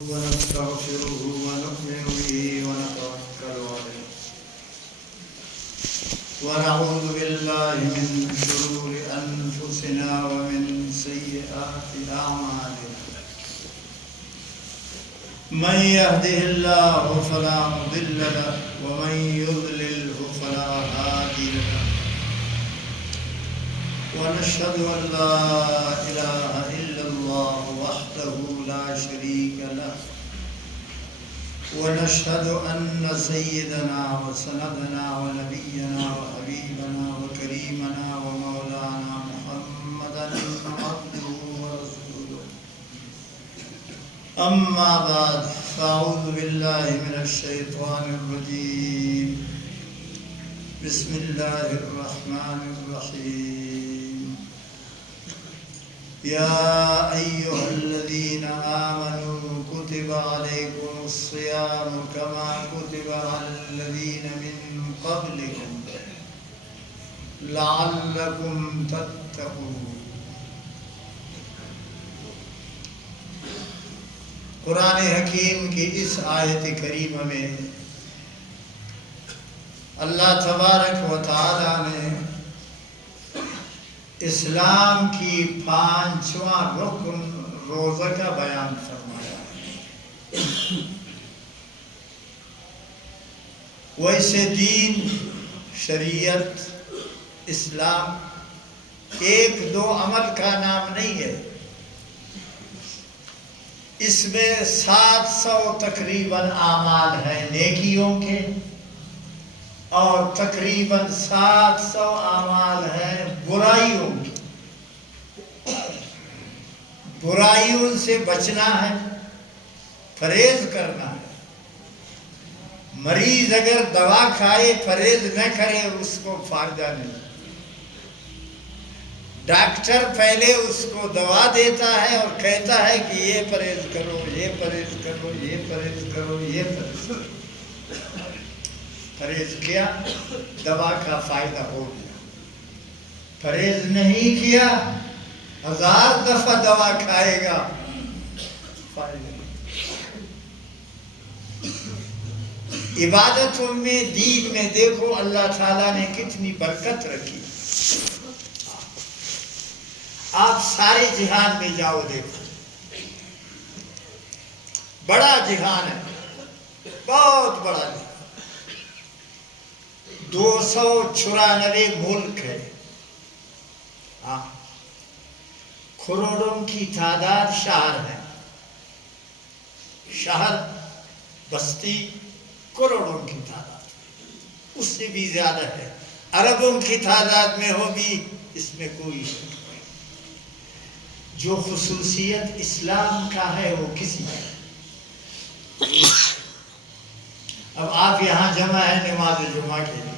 ونستغفره ونؤمن به ونتوكل عليه ونعوذ بالله من شرور أنفسنا ومن سيئات أعمالنا من يهده الله فلا مضل له ومن يضلله فلا هادي له ونشهد أن لا إله إلا الله وحده لا شريك له ونشهد أن سيدنا وسندنا ونبينا وحبيبنا وكريمنا ومولانا محمدا عبده ورسوله أما بعد فأعوذ بالله من الشيطان الرجيم بسم الله الرحمن الرحيم يا أيها الذين آمنوا كتب عليكم الصيام كما كتب على الذين من قبلكم لعلكم تتقون قرآن حکیم کی اس آیت کریمہ میں اللہ تبارک و تعالی نے اسلام کی 5واں رکن روزہ کا بیان فرمایا ہے۔ ویسے دین، شریعت، اسلام ایک دو عمل کا نام نہیں ہے، اس میں 700 تقریباً اعمال ہیں نیکیوں کے، اور تقریباً 700 اعمال ہیں برائیوں کے۔ برائیوں سے بچنا ہے، پرہیز کرنا ہے۔ مریض اگر دوا کھائے پرہیز نہ کرے اس کو فائدہ نہیں۔ ڈاکٹر پہلے اس کو دوا دیتا ہے اور کہتا ہے کہ یہ پرہیز کرو، یہ پرہیز کرو، یہ پرہیز کرو، یہ پرہیز کرو۔ پرہیز کیا، دوا کا فائدہ ہو گیا۔ پرہیز نہیں کیا، 1000 دفعہ دوا کھائے گا، فائدہ نہیں۔ عبادتوں میں، دین میں دیکھو اللہ تعالیٰ نے کتنی برکت رکھی۔ آپ سارے جہان میں جاؤ دیکھو، بڑا جہان ہے، بہت بڑا جہان، 294 ملک ہے، کروڑوں کی تعداد شہر ہے، شہر بستی کروڑوں کی تعداد، اس سے بھی زیادہ ہے، اربوں کی تعداد میں ہوگی، اس میں کوئی شک نہیں۔ جو خصوصیت اسلام کا ہے وہ کسی ہے۔ اب آپ یہاں جمع ہیں نماز جمعہ کے لیے،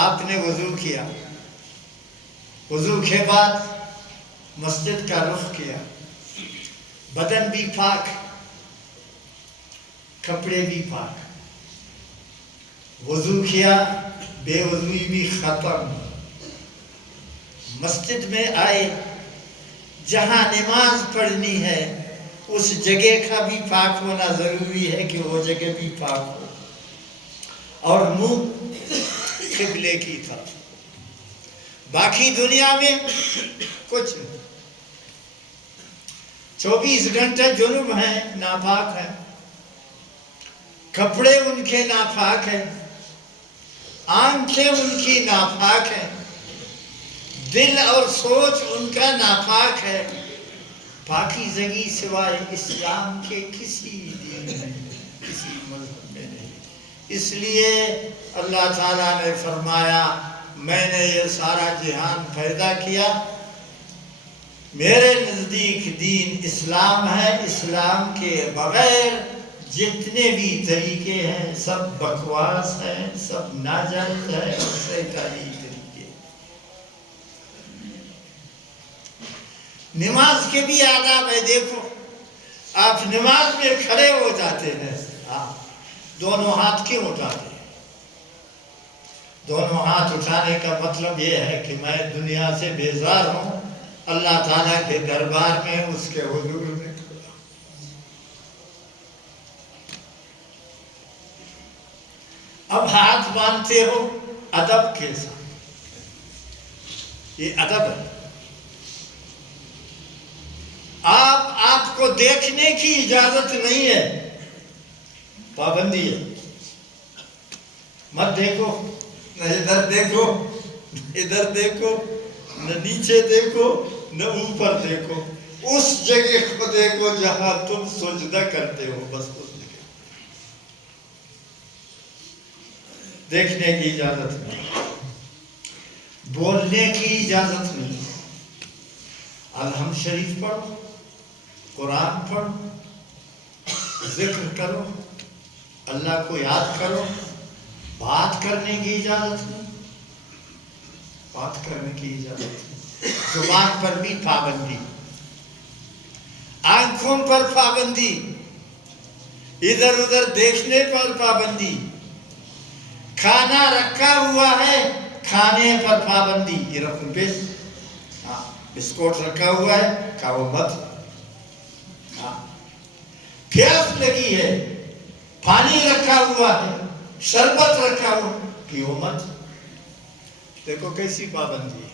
آپ نے وضو کیا، وضو کے بعد مسجد کا رخ کیا، بدن بھی پاک، کپڑے بھی پاک، وضو کیا، بے وضوئی بھی ختم، مسجد میں آئے، جہاں نماز پڑھنی ہے اس جگہ کا بھی پاک ہونا ضروری ہے کہ وہ جگہ بھی پاک ہو، اور منہ قبلے کی طرف۔ باقی دنیا میں کچھ نہیں، 24 گھنٹے جنوب ہیں، ناپاک ہیں، کپڑے ان کے ناپاک ہیں، آنکھیں ان کی ناپاک ہیں، دل اور سوچ ان کا ناپاک ہے۔ باقی زگی سوائے اسلام کے کسی دین میں، کسی مذہب میں نہیں۔ اس لیے اللہ تعالیٰ نے فرمایا میں نے یہ سارا جہان پیدا کیا، میرے نزدیک دین اسلام ہے، اسلام کے بغیر جتنے بھی طریقے ہیں سب بکواس ہیں، سب ناجائز ہیں، اور شیطانی طریقے۔ نماز کے بھی آداب ہے، دیکھو آپ نماز میں کھڑے ہو جاتے ہیں، دونوں ہاتھ کیوں اٹھاتے ہیں؟ دونوں ہاتھ اٹھانے کا مطلب یہ ہے کہ میں دنیا سے بیزار ہوں، اللہ تعالیٰ کے دربار میں، اس کے حضور میں کھڑا ہوں۔ اب ہاتھ باندھتے ہو ادب کے ساتھ، یہ ادب ہے. آپ کو دیکھنے کی اجازت نہیں ہے، پابندی ہے. مت دیکھو، نہ ادھر دیکھو، ادھر دیکھو، نہ نیچے دیکھو، نہ اوپر دیکھو. اس جگہ کو دیکھو جہاں تم سجدہ کرتے ہو، بس اس جگہ. دیکھنے کی اجازت نہیں، بولنے کی اجازت نہیں. الحمد شریف پڑھو، قرآن پڑھو، ذکر کرو، اللہ کو یاد کرو. بات کرنے کی اجازت نہیں، بات کرنے کی اجازت نہیں. زبان پر بھی پابندی، آنکھوں پر پابندی، ادھر ادھر دیکھنے پر پابندی. کھانا رکھا ہوا ہے، کھانے پر پابندی. یہ رکھوں پہ بسکٹ رکھا ہوا ہے، کھاؤ مت. پیاس لگی ہے، پانی رکھا ہوا ہے، شربت رکھا ہوا، پیو مت. دیکھو کیسی پابندی ہے.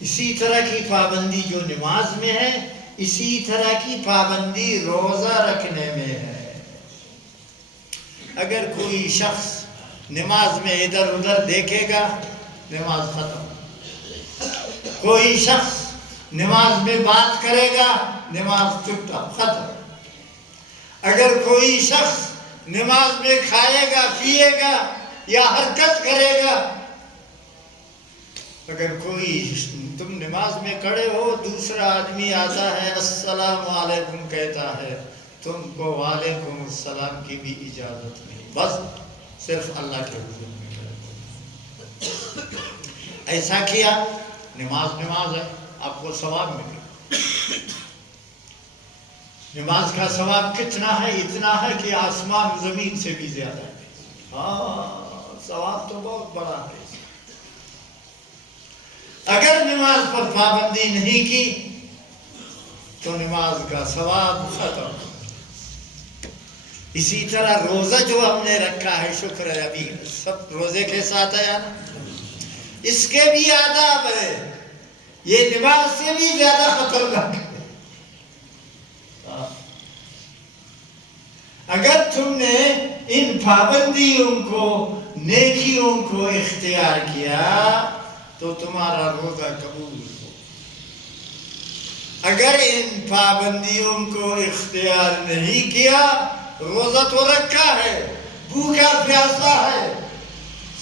اسی طرح کی پابندی جو نماز میں ہے، اسی طرح کی پابندی روزہ رکھنے میں ہے. اگر کوئی شخص نماز میں ادھر ادھر دیکھے گا، نماز ختم. کوئی شخص نماز میں بات کرے گا، نماز چپ ختم. اگر کوئی شخص نماز میں کھائے گا، پیے گا یا حرکت کرے گا، اگر کوئی تم نماز میں کھڑے ہو، دوسرا آدمی آتا ہے السلام علیکم کہتا ہے، تم کو وعلیکم السلام کی بھی اجازت نہیں. بس صرف اللہ کے حضور میں کھڑے. ایسا کیا، نماز ہے، آپ کو ثواب ملے. نماز کا ثواب کتنا ہے؟ اتنا ہے کہ آسمان زمین سے بھی زیادہ ہے. ثواب تو بہت بڑا ہے. اگر نماز پر پابندی نہیں کی تو نماز کا ثواب ختم. اسی طرح روزہ جو ہم نے رکھا ہے، شکر ہے ابھی سب روزے کے ساتھ آیا نا، اس کے بھی آداب ہے. یہ نماز سے بھی زیادہ خطرناک ہے. اگر تم نے ان پابندیوں کو، نیکیوں کو اختیار کیا تو تمہارا روزہ قبول ہو. اگر ان پابندیوں کو اختیار نہیں کیا، روزہ تو رکھا ہے، بھوکا پیاسا ہے،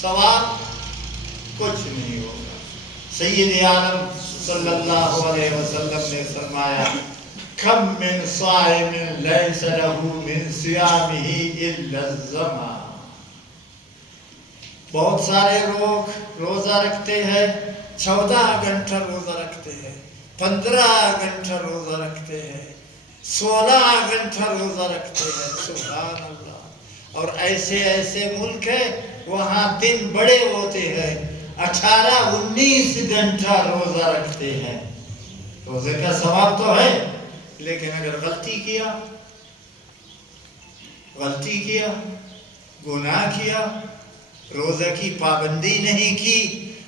ثواب کچھ نہیں ہوگا. سید عالم صلی اللہ علیہ وسلم نے فرمایا، کم من صائم لیس لہ من صیامہ الا الظمأ. بہت سارے لوگ روزہ رکھتے ہیں، 14 گھنٹہ روزہ رکھتے ہیں، 15 گھنٹہ روزہ رکھتے ہیں، 16 گھنٹہ روزہ رکھتے ہیں. سبحان اللہ. اور ایسے ایسے ملک ہیں وہاں دن بڑے ہوتے ہیں، 18-19 گھنٹہ روزہ رکھتے ہیں. روزے کا ثواب تو ہے، لیکن اگر غلطی کیا، گناہ کیا، روزہ کی پابندی نہیں کی،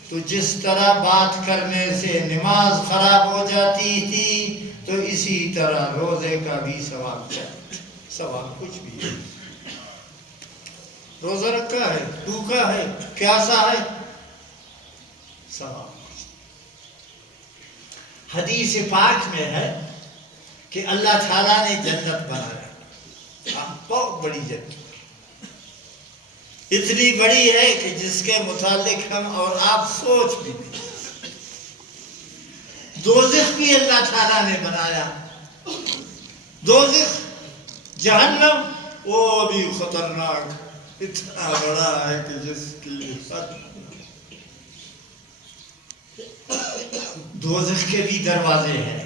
تو جس طرح بات کرنے سے نماز خراب ہو جاتی تھی، تو اسی طرح روزے کا بھی ثواب کچھ بھی ہے. روزہ رکھا ہے، بھوکا ہے، پیاسا ہے، ثواب. حدیث پاک میں ہے کہ اللہ تعالیٰ نے جنت بنایا، بہت بڑی جنت، اتنی بڑی ہے کہ جس کے متعلق ہم اور آپ سوچ بھی نہیں. دوزخ بھی اللہ تعالیٰ نے بنایا. دوزخ، جہنم، وہ بھی خطرناک، اتنا بڑا ہے کہ جس کی حد. دوزخ کے بھی دروازے ہیں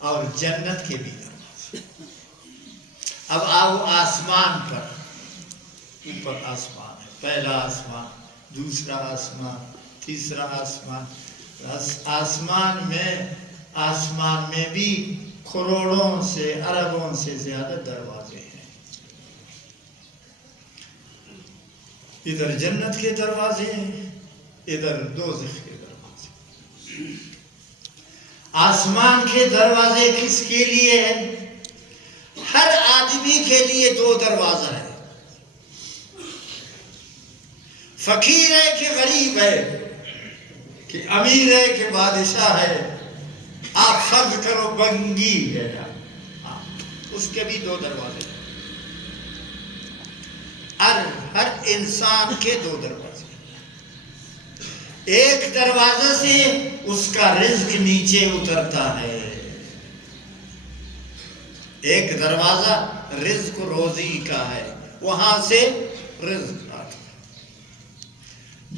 اور جنت کے بھی دروازے. اب آؤ آسمان پر. اوپر آسمان ہے، پہلا آسمان، دوسرا آسمان، تیسرا آسمان. آسمان میں بھی کروڑوں سے، اربوں سے زیادہ دروازے ہیں. ادھر جنت کے دروازے ہیں، ادھر دوزخ کے دروازے۔ آسمان کے دروازے کس کے لیے ہیں؟ ہر آدمی کے لیے 2 دروازہ ہے، فقیر ہے کہ غریب ہے، کہ امیر ہے کہ بادشاہ ہے، آپ فرض کرو بنگی ہے، اس کے بھی 2 دروازے ہیں۔ ہر انسان کے 2 دروازے، ایک دروازے سے اس کا رزق نیچے اترتا ہے، ایک دروازہ رزق روزی کا ہے، وہاں سے رزق آتا ہے،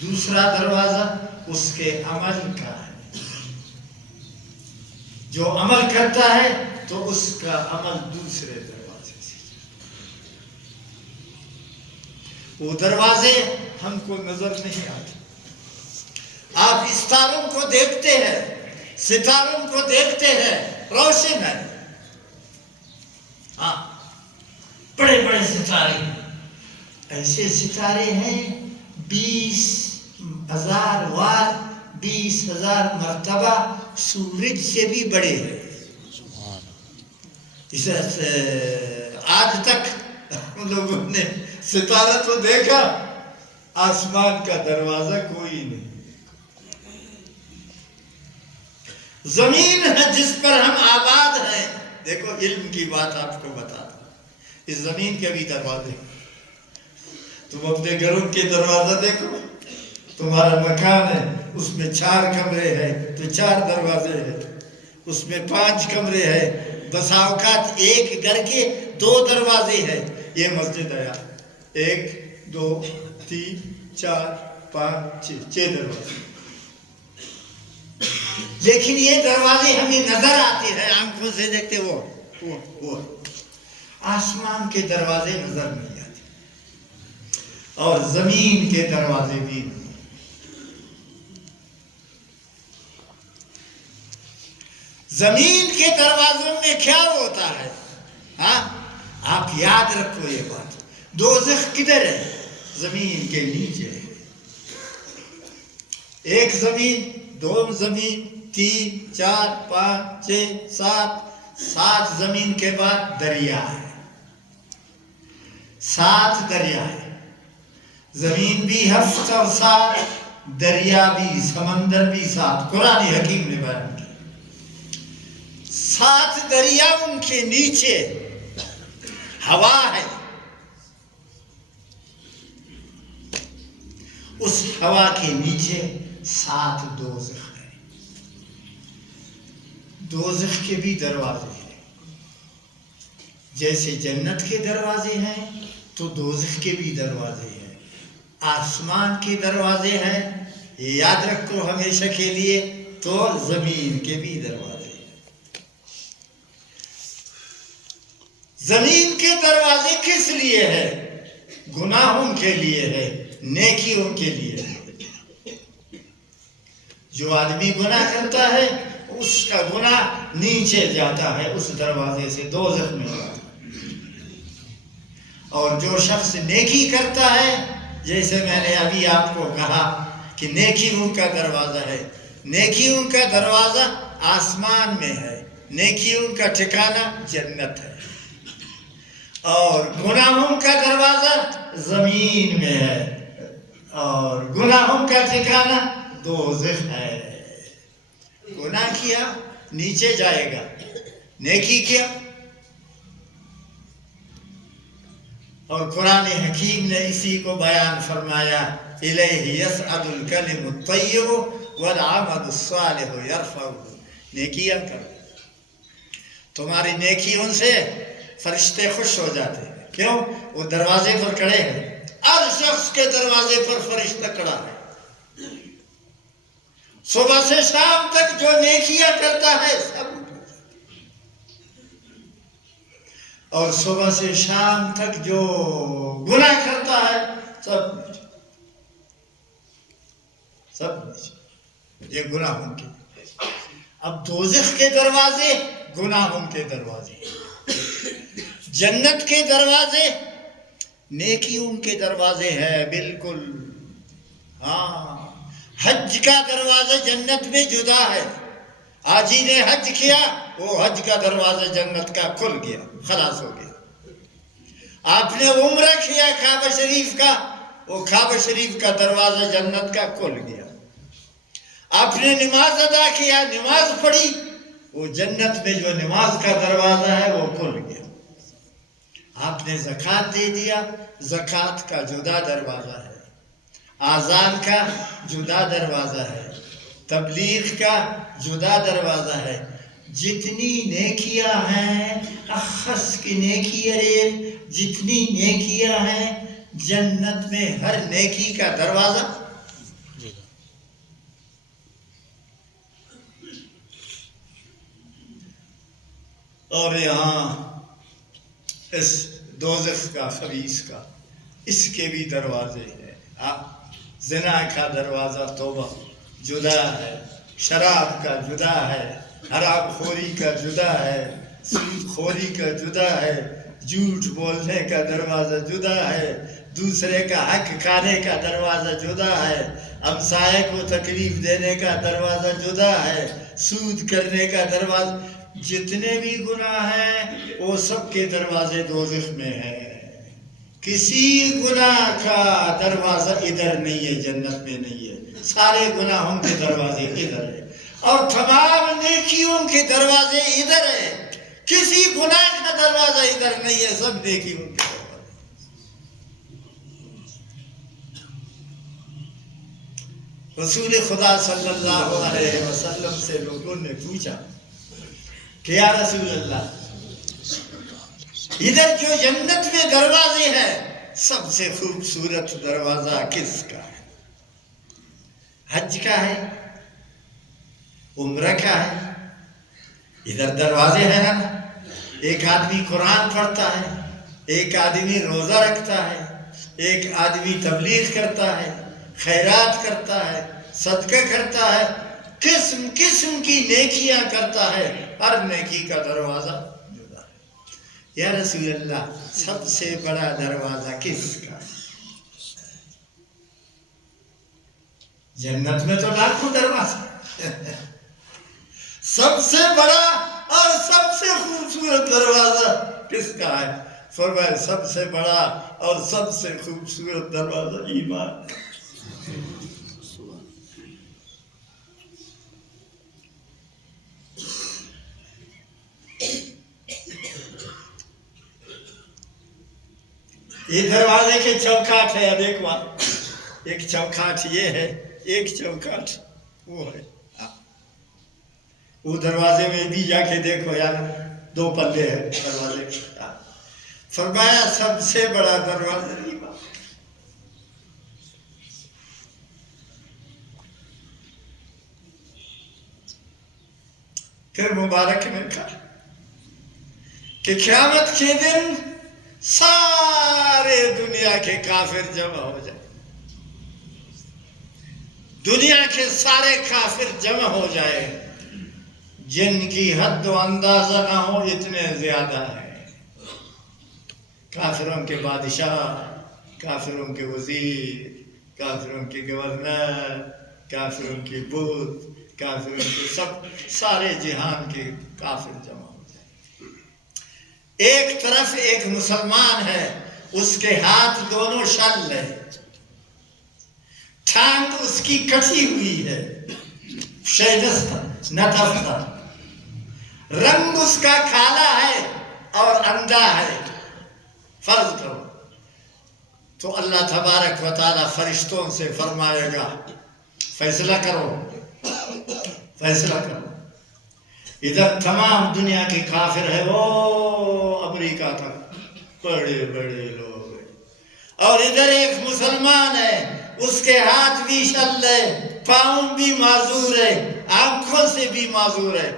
دوسرا دروازہ اس کے عمل کا ہے، جو عمل کرتا ہے تو اس کا عمل دوسرے دروازے سے، وہ دروازے ہم کو نظر نہیں آتے۔ آپ ستاروں کو دیکھتے ہیں، ستاروں کو دیکھتے ہیں، روشن ہے، ہاں بڑے بڑے ستارے، ایسے ستارے ہیں 20,000 وار، 20,000 مرتبہ سورج سے بھی بڑے ہیں۔ آج تک ہم لوگوں نے ستارہ تو دیکھا، آسمان کا دروازہ کوئی نہیں۔ زمین ہے جس پر ہم آباد ہیں، دیکھو علم کی بات آپ کو بتاتا ہوں، اس زمین کے بھی دروازے، تم اپنے گھروں کے دروازہ دیکھو، تمہارا مکان ہے، اس میں 4 کمرے ہیں تو 4 دروازے ہیں، اس میں 5 کمرے ہیں، بسا اوقات ایک گھر کے 2 دروازے ہیں۔ یہ مسجد ہے، 1 2 3 4 5 6 دروازے، لیکن یہ دروازے ہمیں نظر آتے ہیں، آنکھوں سے دیکھتے، وہ آسمان کے دروازے نظر نہیں آتے، اور زمین کے دروازے بھی نہیں۔ زمین کے دروازوں میں کیا ہوتا ہے؟ ہاں آپ یاد رکھو یہ بات، دوزخ کدھر ہے؟ زمین کے نیچے ہے، 1 زمین 2 زمین 3 4 5 6 7 زمین کے بعد دریا ہے، 7 دریا ہے، زمین بھی 7 اور 7، دریا بھی، سمندر بھی 7، قرآن حکیم نے بیان کیا۔ 7 دریاؤں کے نیچے ہوا ہے، اس ہوا کے نیچے 7 دوزخ ہے، دوزخ کے بھی دروازے ہیں، جیسے جنت کے دروازے ہیں تو دوزخ کے بھی دروازے ہیں، آسمان کے دروازے ہیں، یاد رکھو ہمیشہ کے لیے، تو زمین کے بھی دروازے ہیں۔ زمین کے دروازے کس لیے ہے؟ گناہوں کے لیے ہے، نیکیوں کے لیے ہے۔ جو آدمی گناہ کرتا ہے اس کا گناہ نیچے جاتا ہے، اس دروازے سے دوزخ میں جاتا ہے، اور جو شخص نیکی کرتا ہے، جیسے میں نے ابھی آپ کو کہا کہ نیکیوں کا دروازہ ہے، نیکیوں کا دروازہ آسمان میں ہے، نیکیوں کا ٹھکانہ جنت ہے، اور گناہوں کا دروازہ زمین میں ہے، اور گناہوں کا ٹھکانہ دوزخ ہے۔ گناہ کیا نیچے جائے گا، نیکی کیا، اور قرآن حکیم نے اسی کو بیان فرمایا، الیہ یصعد الکلم الطیب والعمل الصالح یرفعہ۔ نیکیاں کرو، تمہاری نیکیوں سے فرشتے خوش ہو جاتے ہیں، کیوں؟ وہ دروازے پر کھڑے ہیں، ہر شخص کے دروازے پر فرشتہ کھڑا ہے، صبح سے شام تک جو نیکیاں کرتا ہے سب، اور صبح سے شام تک جو گناہ کرتا ہے سب یہ گناہوں کے۔ اب دوزخ کے دروازے گناہوں کے دروازے، جنت کے دروازے نیکیوں کے دروازے ہیں بالکل. ہاں حج کا دروازہ جنت میں جدا ہے. آج ہی نے حج کیا وہ حج کا دروازہ جنت کا کھل گیا, خلاص ہو گیا. آپ نے عمرہ کیا کعبہ شریف کا, وہ کعبہ شریف کا دروازہ جنت کا کھل گیا. آپ نے نماز ادا کیا, نماز پڑھی, وہ جنت میں جو نماز کا دروازہ ہے وہ کھل گیا. آپ نے زکوٰۃ دے دیا, زکوٰۃ کا جدا دروازہ ہے. اذان کا جدا دروازہ ہے, تبلیغ کا جدا دروازہ ہے. جتنی نیکیاں ہیں اخص کی نیکی ہے, جتنی نیکیاں ہیں جنت میں ہر نیکی کا دروازہ. اور یہاں اس دوزخ کا, خبیث کا, اس کے بھی دروازے ہیں. زنا کا دروازہ توبہ جدا ہے, شراب کا جدا ہے, حرام خوری کا جدا ہے, سود خوری کا جدا ہے, جھوٹ بولنے کا دروازہ جدا ہے, دوسرے کا حق کھانے کا دروازہ جدا ہے, ہمسائے کو تکلیف دینے کا دروازہ جدا ہے, سود کرنے کا دروازہ. جتنے بھی گناہ ہیں وہ سب کے دروازے دوزخ میں ہیں. کسی گناہ کا دروازہ ادھر نہیں ہے, جنت میں نہیں ہے. سارے گناہوں کے دروازے ادھر ہیں اور تمام نیکیوں کے دروازے ادھر ہیں. کسی گناہ کا دروازہ ادھر نہیں ہے, سب نیکیوں کے دروازے. رسول خدا صلی اللہ علیہ وسلم سے لوگوں نے پوچھا کہ یا رسول اللہ, ادھر جو جنت میں دروازے ہیں سب سے خوبصورت دروازہ کس کا ہے؟ حج کا ہے, عمرہ کا ہے. ادھر دروازے ہیں نا. ایک آدمی قرآن پڑھتا ہے, ایک آدمی روزہ رکھتا ہے, ایک آدمی تبلیغ کرتا ہے, خیرات کرتا ہے, صدقہ کرتا ہے, قسم قسم کی نیکیاں کرتا ہے. ہر نیکی کا دروازہ جدا ہے. یا رسول اللہ, سب سے بڑا دروازہ کس کا ہے؟ جنت میں تو لاکھوں دروازہ, سب سے بڑا اور سب سے خوبصورت دروازہ کس کا ہے؟ فرمایا سب سے بڑا اور سب سے خوبصورت دروازہ ایمان. یہ دروازے کے چوکاٹ ہے. دیکھو ایک چوکاٹ یہ ہے, ایک چوکاٹ وہ ہے. وہ دروازے میں بھی جا کے دیکھو یار, دو پلے ہیں دروازے کے. فرمایا سب سے بڑا دروازہ ایمان. پھر مبارک نے کہا کہ قیامت کے دن سارے دنیا کے کافر جمع ہو جائیں, دنیا کے سارے کافر جمع ہو جائیں, جن کی حد و اندازہ نہ ہو اتنے زیادہ ہیں. کافروں کے بادشاہ, کافروں کے وزیر, کافروں کے گورنر, کافروں کے بت, کافروں کے سب, سارے جہان کے کافر جمع ہو جائیں. ایک طرف ایک مسلمان ہے, اس کے ہاتھ دونوں شل ہے, ٹانگ اس کی کٹی ہوئی ہے, شیدستہ نتفتہ, رنگ اس کا کالا ہے اور اندھا ہے. فرض کرو تو اللہ تبارک و تعالی فرشتوں سے فرمائے گا فیصلہ کرو, فیصلہ کرو. ادھر تمام دنیا کے کافر ہے, وہ امریکہ تک بڑے بڑے لوگ ہیں, اور ادھر ایک مسلمان ہے, اس کے ہاتھ بھی شل ہے, پاؤں بھی معذور ہے, آنکھوں سے بھی معذور ہے.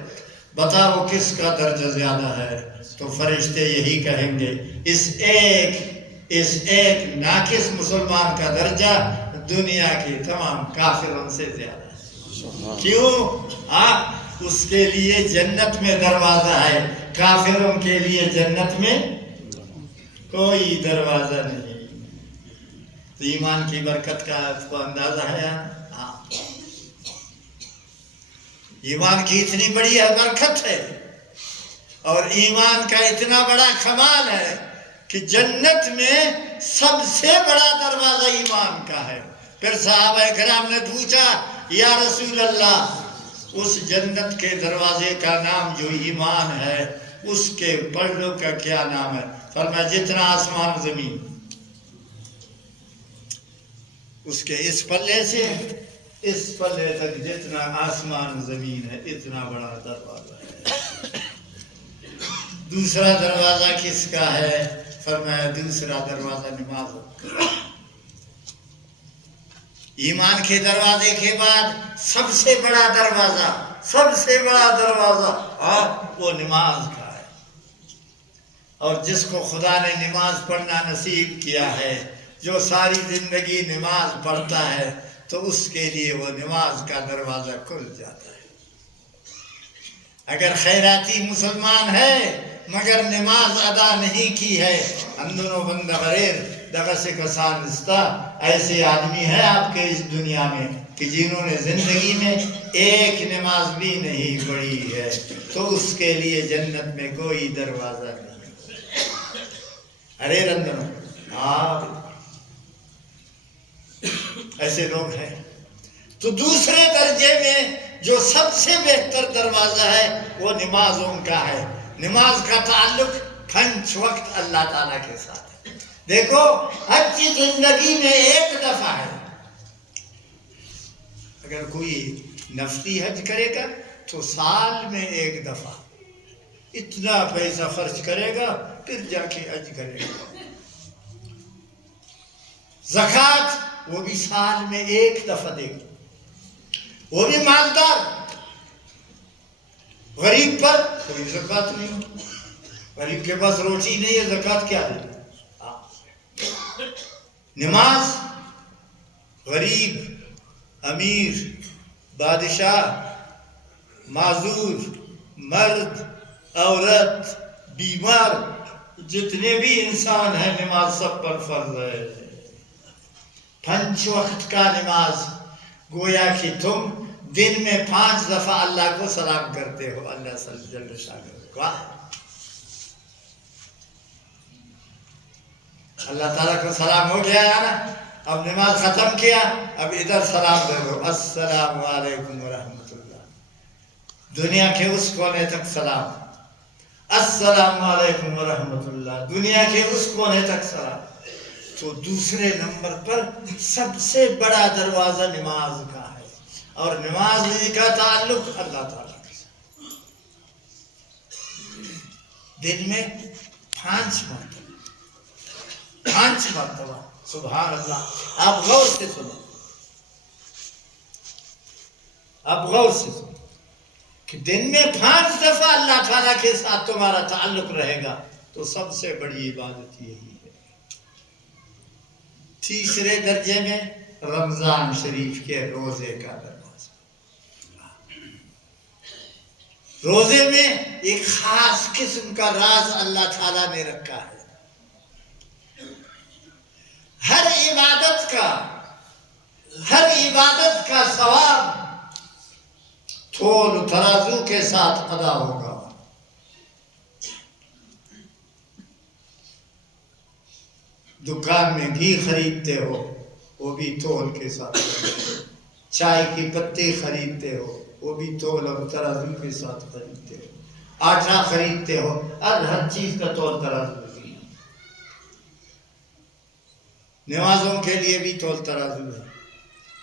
بتاؤ کس کا درجہ زیادہ ہے؟ تو فرشتے یہی کہیں گے اس ایک ناقص مسلمان کا درجہ دنیا کے تمام کافروں سے زیادہ ہے. کیوں؟ اس کے لیے جنت میں دروازہ ہے, کافروں کے لیے جنت میں کوئی دروازہ نہیں. تو ایمان کی برکت کا آپ کو اندازہ ہے ہاں، ایمان کی اتنی بڑی برکت ہے اور ایمان کا اتنا بڑا کمال ہے کہ جنت میں سب سے بڑا دروازہ ایمان کا ہے۔ پھر صحابہ کرام نے پوچھا یا رسول اللہ اس جنت کے دروازے کا نام جو ایمان ہے اس کے پلوں کا کیا نام ہے؟ فرمایا جتنا آسمان زمین، اس کے اس پلے سے اس پلے تک جتنا آسمان زمین ہے اتنا بڑا دروازہ ہے۔ دوسرا دروازہ کس کا ہے؟ فرمایا دوسرا دروازہ نماز کا۔ ایمان کے دروازے کے بعد سب سے بڑا دروازہ، سب سے بڑا دروازہ وہ نماز کا ہے۔ اور جس کو خدا نے نماز پڑھنا نصیب کیا ہے، جو ساری زندگی نماز پڑھتا ہے، تو اس کے لیے وہ نماز کا دروازہ کھل جاتا ہے۔ اگر خیراتی مسلمان ہے مگر نماز ادا نہیں کی ہے، اندنو بند غریر دغه سے کسان استا، ایسے آدمی ہے آپ کے اس دنیا میں کہ جنہوں نے زندگی میں ایک نماز بھی نہیں پڑھی ہے، تو اس کے لیے جنت میں کوئی دروازہ نہیں۔ ارے رندنو آپ ایسے لوگ ہیں۔ تو دوسرے درجے میں جو سب سے بہتر دروازہ ہے وہ نمازوں کا ہے۔ نماز کا تعلق پنج وقت اللہ تعالیٰ کے ساتھ ہے۔ دیکھو حج کی زندگی میں ایک دفعہ ہے۔ اگر کوئی نفلی حج کرے گا تو سال میں ایک دفعہ اتنا پیسہ خرچ کرے گا، پھر جا کے حج کرے گا۔ زکوٰۃ وہ بھی سال میں ایک دفعہ دے گا، وہ بھی مالدار۔ غریب پر کوئی زکوٰۃ نہیں، غریب کے پاس روٹی نہیں ہے، زکوٰۃ کیا دے؟ نماز غریب، امیر، بادشاہ، معذور، مرد، عورت، بیمار، جتنے بھی انسان ہیں نماز سب پر فرض ہے۔ پنج وقت کا نماز، گویا کہ تم دن میں 5 دفعہ اللہ کو سلام کرتے ہو، اللہ جل شانہ کو۔ اللہ تعالیٰ کو سلام ہو گیا ہے نا، اب نماز ختم کیا، اب ادھر سلام دے دو، السلام علیکم ورحمۃ اللہ۔ دنیا کے اس کونے تک سلام، السلام علیکم ورحمۃ اللہ، دنیا کے اس کونے تک سلام۔ تو دوسرے نمبر پر سب سے بڑا دروازہ نماز کا ہے، اور نماز کا تعلق اللہ تعالیٰ کے ساتھ۔ دن میں 5 مرتبہ سبحان اللہ۔ آپ غور سے سنو، آپ غور سے سنو کہ دن میں 5 دفعہ اللہ تعالیٰ کے ساتھ تمہارا تعلق رہے گا، تو سب سے بڑی عبادت یہی ہے۔ تیسرے درجے میں رمضان شریف کے روزے کا دروازہ۔ روزے میں ایک خاص قسم کا راز اللہ تعالیٰ نے رکھا ہے۔ ہر عبادت کا ثواب تول ترازو کے ساتھ ادا ہوگا۔ دکان میں گھی خریدتے ہو وہ بھی تول کے ساتھ، چائے کی پتی خریدتے ہو وہ بھی تول اور ترازو کے ساتھ خریدتے ہو، آٹا خریدتے ہو، ہر چیز کا تول ترازو ہے۔ نمازوں کے لیے بھی تول ترازو ہے،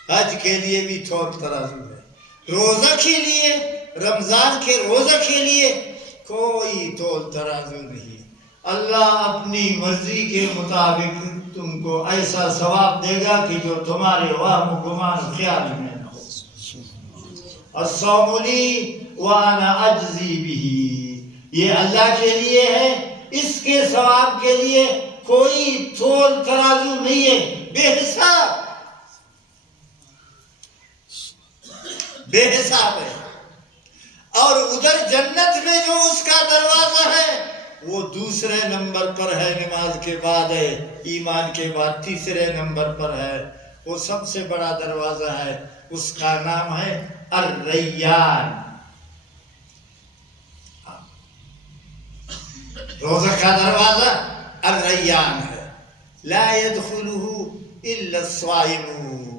حج کے لیے بھی تول ترازو ہے، روزہ کے لیے، رمضان کے روزہ کے لیے کوئی تول ترازو نہیں۔ اللہ اپنی مرضی کے مطابق تم کو ایسا ثواب دے گا کہ جو تمہارے وہم و گمان خیال میں نہ ہو۔ الصوم لی وانا اجزی بہ، یہ اللہ کے لیے ہے، اس کے ثواب کے لیے کوئی تول ترازو نہیں ہے، بے حساب، بے حساب ہے۔ اور ادھر جنت میں جو اس کا دروازہ ہے وہ دوسرے نمبر پر ہے، نماز کے بعد ہے، ایمان کے بعد تیسرے نمبر پر ہے، وہ سب سے بڑا دروازہ ہے، اس کا نام ہے الریان۔ روزہ کا دروازہ الریان ہے، لا يدخلہ الا الصائمون۔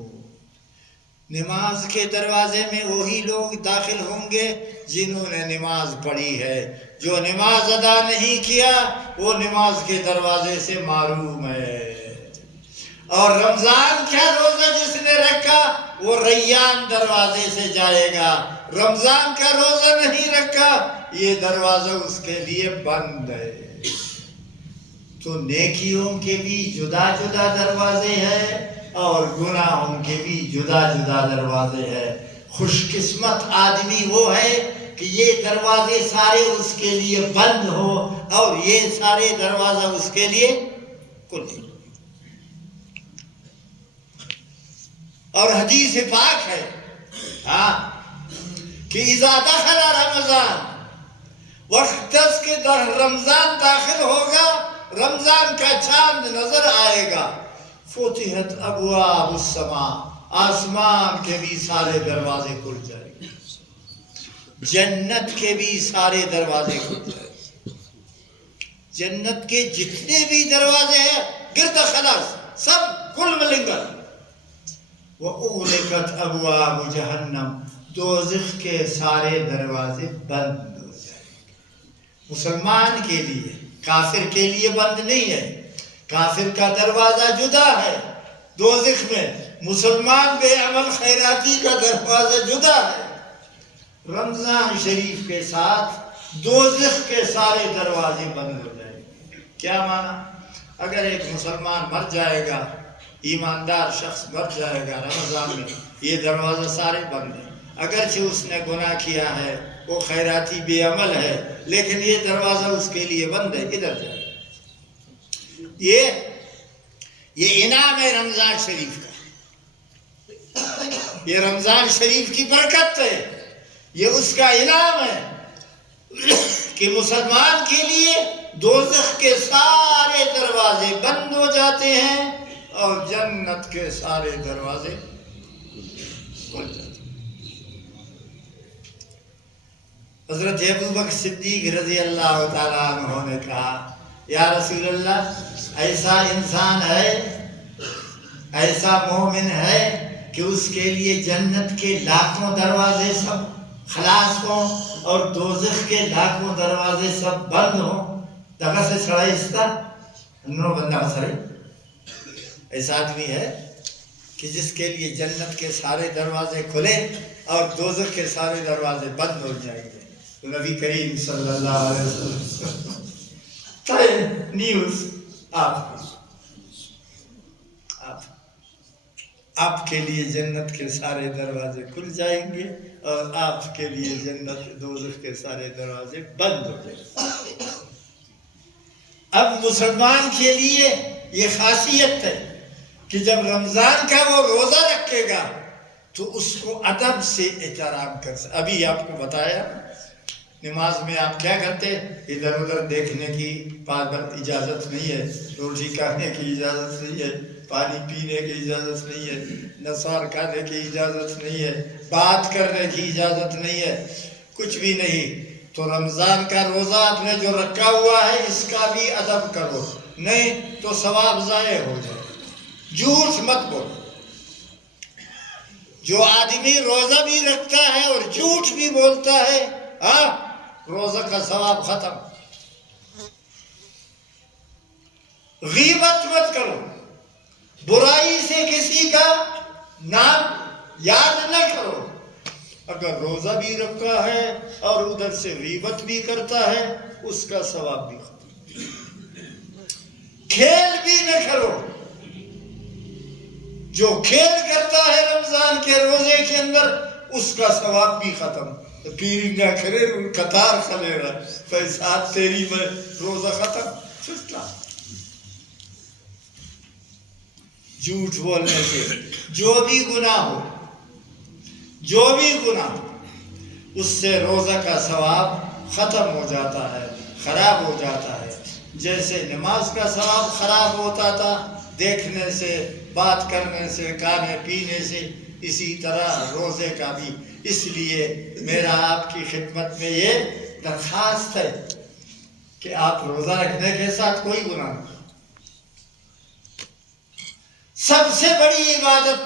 نماز کے دروازے میں وہی لوگ داخل ہوں گے جنہوں نے نماز پڑھی ہے، جو نماز ادا نہیں کیا وہ نماز کے دروازے سے محروم ہے۔ اور رمضان کا روزہ جس نے رکھا وہ ریان دروازے سے جائے گا، رمضان کا روزہ نہیں رکھا یہ دروازہ اس کے لیے بند ہے۔ تو نیکیوں کے بھی جدا جدا دروازے ہیں اور گناہوں کے بھی جدا جدا دروازے ہیں۔ خوش قسمت آدمی وہ ہے کہ یہ دروازے سارے اس کے لیے بند ہو اور یہ سارے دروازہ اس کے لیے کھلے۔ اور حدیث پاک ہے کہ اذا دخل رمضان، وقت اس کے رمضان داخل ہوگا، رمضان کا چاند نظر آئے گا، فتحت ابواب السماء، آسمان کے بھی سارے دروازے کھل جائیں گے، جنت کے بھی سارے دروازے کھل جائیں گے، جنت کے جتنے بھی دروازے ہیں گرد خلاص سب کل ملیں گے۔ وَأُغْلِقَتْ أَبْوَابُ جَهَنَّمَ، دوزخ کے سارے دروازے بند ہو جائیں گے۔ مسلمان کے لیے، کافر کے لیے بند نہیں ہے، کافر کا دروازہ جدا ہے دوزخ میں، مسلمان بے عمل خیراتی کا دروازہ جدا ہے۔ رمضان شریف کے ساتھ دوزخ کے سارے دروازے بند ہو جائیں گے۔ کیا معنی؟ اگر ایک مسلمان مر جائے گا، ایماندار شخص مر جائے گا رمضان میں، یہ دروازہ سارے بند ہیں، اگرچہ اس نے گناہ کیا ہے، وہ خیراتی بے عمل ہے، لیکن یہ دروازہ اس کے لیے بند ہے، ادھر جائے۔ یہ انعام ہے رمضان شریف کا، یہ رمضان شریف کی برکت ہے، یہ اس کا انعام ہے کہ مسلمان کے لیے دوزخ کے سارے دروازے بند ہو جاتے ہیں اور جنت کے سارے دروازے کھل جاتے ہیں۔ حضرت ابوبکر صدیق رضی اللہ تعالیٰ عنہ نے کہا یا رسول اللہ، ایسا انسان ہے، ایسا مومن ہے کہ اس کے لیے جنت کے لاکھوں دروازے سب خلاص ہوں اور دوزخ کے لاکھوں دروازے سب بند ہوں، دغا سے سڑا استا انہوں بندہ سڑے۔ ایسا آدمی ہے کہ جس کے لیے جنت کے سارے دروازے کھلے اور دوزخ کے سارے دروازے بند ہو جائیں گے۔ تو نبی کریم صلی اللہ علیہ وسلم نیوز آپ کے لیے جنت کے سارے دروازے کھل جائیں گے اور آپ کے لیے جنت دوزخ کے سارے دروازے بند ہو جائیں گے۔ اب مسلمان کے لیے یہ خاصیت ہے کہ جب رمضان کا وہ روزہ رکھے گا تو اس کو ادب سے احترام کر سکے۔ ابھی آپ کو بتایا نماز میں آپ کیا کرتے، ادھر ادھر دیکھنے کی اجازت نہیں ہے، روٹی کھانے کی اجازت نہیں ہے، پانی پینے کی اجازت نہیں ہے، نثار کھانے کی اجازت نہیں ہے، بات کرنے کی اجازت نہیں ہے، کچھ بھی نہیں۔ تو رمضان کا روزہ آپ نے جو رکھا ہوا ہے اس کا بھی ادب کرو، نہیں تو ثواب ضائع ہو جائے۔ جھوٹ مت بولو۔ جو آدمی روزہ بھی رکھتا ہے اور جھوٹ بھی بولتا ہے، روزہ کا ثواب ختم۔ غیبت مت کرو، برائی سے کسی کا نام یاد نہ کرو۔ اگر روزہ بھی رکھا ہے اور ادھر سے غیبت بھی کرتا ہے اس کا ثواب بھی ختم۔ کھیل بھی نہ کرو، جو کھیل کرتا ہے رمضان کے روزے کے اندر اس کا ثواب بھی ختم۔ پیرنگا کرے قطار کھلے رہا پیسات تیری میں روزہ ختم۔ چھٹا جھوٹ بولنے سے جو بھی گناہ ہو، جو بھی گناہ ہو، اس سے روزہ کا ثواب ختم ہو جاتا ہے، خراب ہو جاتا ہے۔ جیسے نماز کا ثواب خراب ہوتا تھا دیکھنے سے، بات کرنے سے، کھانے پینے سے، اسی طرح روزے کا بھی۔ اس لیے میرا آپ کی خدمت میں یہ درخواست ہے کہ آپ روزہ رکھنے کے ساتھ کوئی گناہ نہیں۔ سب سے بڑی عبادت،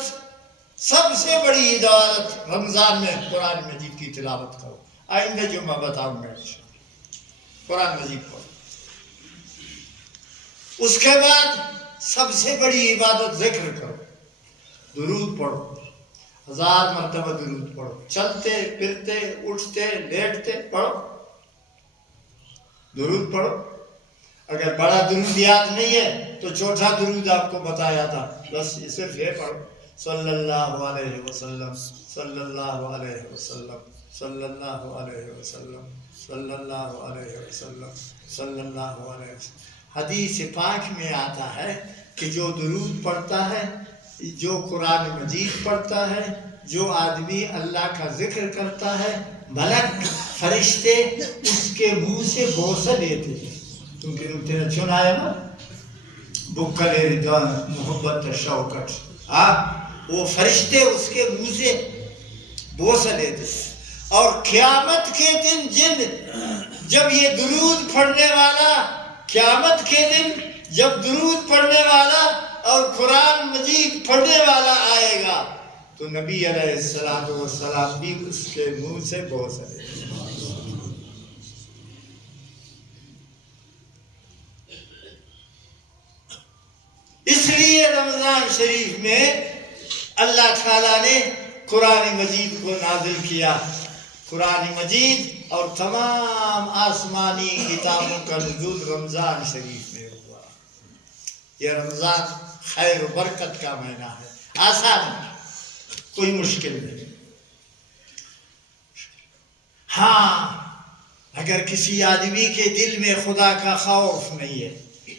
سب سے بڑی عبادت رمضان میں قرآن مجید کی تلاوت کرو۔ آئندہ جمعہ بتاؤں گا انشاءاللہ۔ قرآن مجید پڑھو۔ اس کے بعد سب سے بڑی عبادت ذکر کرو، درود پڑھو، 1000 مرتبہ درود پڑھو، چلتے پھرتے اٹھتے لیٹتے پڑھو، درود پڑھو۔ اگر بڑا درود یاد نہیں ہے تو چھوٹا درود آپ کو بتایا تھا، بس صرف یہ پڑھو، صلی اللہ علیہ وسلم، صلی اللہ علیہ وسلم، صلی اللہ علیہ وسلم، صلی اللہ علیہ وسلم، صلی اللہ علیہ وسلم۔ حدیث پاک میں آتا ہے کہ جو درود پڑھتا ہے، جو قرآن مجید پڑھتا ہے، جو آدمی اللہ کا ذکر کرتا ہے، ملک فرشتے اس کے منہ سے بوسہ لیتے ہیں۔ تم سنایا نا بکلے ردوان محبت شوکت، وہ فرشتے اس کے منہ سے بوسہ لیتے ہیں۔ اور قیامت کے دن جب یہ درود پڑھنے والا، قیامت کے دن جب درود پڑھنے والا اور قرآن مجید پڑھنے والا آئے گا تو نبی علیہ السلام بھی اس کے منہ سے بوسہ لیتے ہیں۔ اس لیے رمضان شریف میں اللہ تعالیٰ نے قرآن مجید کو نازل کیا۔ قرآن مجید اور تمام آسمانی کتابوں کا نزول رمضان شریف میں ہوا۔ یہ رمضان خیر و برکت کا مہینہ ہے، آسان ہے، کوئی مشکل نہیں۔ ہاں، اگر کسی آدمی کے دل میں خدا کا خوف نہیں ہے،